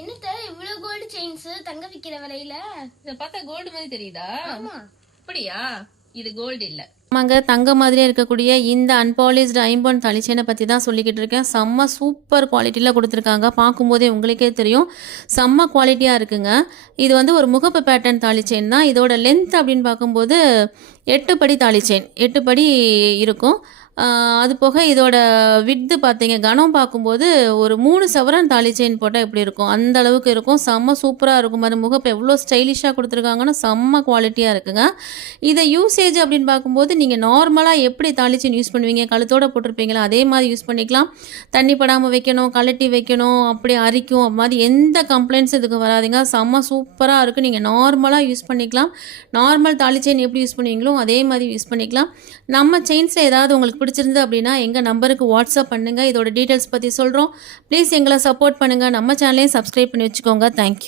என்னத்த இவ்வளவு gold chains தங்க விக்கிற விலையில? இத பார்த்தா கோல்டு மாதிரி தெரியுதா? ஆமா. அப்படியா? இது கோல்டு இல்ல. ஆமாங்க, தங்க மாதிரியே இருக்கக்கூடிய இந்த அன்பாலிஷ்டு ஐம்பொன் தாலிச்செயினை பற்றி தான் சொல்லிக்கிட்டு இருக்கேன். செம்ம சூப்பர் குவாலிட்டியில் கொடுத்துருக்காங்க. பார்க்கும்போதே உங்களுக்கே தெரியும், செம்ம குவாலிட்டியாக இருக்குங்க. இது வந்து ஒரு முகப்பு பேட்டர்ன் தாலிச்செயின் தான். இதோட லென்த் அப்படின்னு பார்க்கும்போது 8 படி தாலிச்செயின், 8 படி இருக்கும். அது போக இதோட விட்து பார்த்தீங்க, கனம் பார்க்கும்போது ஒரு 3 சவரன் தாலி செயின் போட்டால் எப்படி இருக்கும் அந்த அளவுக்கு இருக்கும். செம்ம சூப்பராக இருக்கும். அது முகப்பு எவ்வளோ ஸ்டைலிஷாக கொடுத்துருக்காங்கன்னா செம்ம குவாலிட்டியாக இருக்குங்க. இதை யூசேஜ் அப்படின்னு பார்க்கும்போது நீங்கள் நார்மலாக எப்படி தாலி செயின் யூஸ் பண்ணுவீங்க, கழுத்தோடு போட்டிருப்பீங்களா அதே மாதிரி யூஸ் பண்ணிக்கலாம். தண்ணி படாமல் வைக்கணும், கழட்டி வைக்கணும், அப்படி அரிக்கும், அது மாதிரி எந்த கம்ப்ளைண்ட்ஸும் இதுக்கு வராதுங்க. செம்ம சூப்பராக இருக்குது. நீங்கள் நார்மலாக யூஸ் பண்ணிக்கலாம். நார்மல் தாலி செயின் எப்படி யூஸ் பண்ணுவீங்களோ அதே மாதிரி யூஸ் பண்ணிக்கலாம். நம்ம செயின்ஸில் ஏதாவது உங்களுக்கு பிடிச்சிருந்து அப்படின்னா எங்கள் நம்பருக்கு வாட்ஸ்அப் பண்ணுங்கள். இதோட டீட்டெயில்ஸ் பற்றி சொல்கிறோம். ப்ளீஸ் எங்களை சப்போர்ட் பண்ணுங்கள். நம்ம சேனலையும் சப்ஸ்கிரைப் பண்ணி வச்சுக்கோங்க. தேங்க்யூ.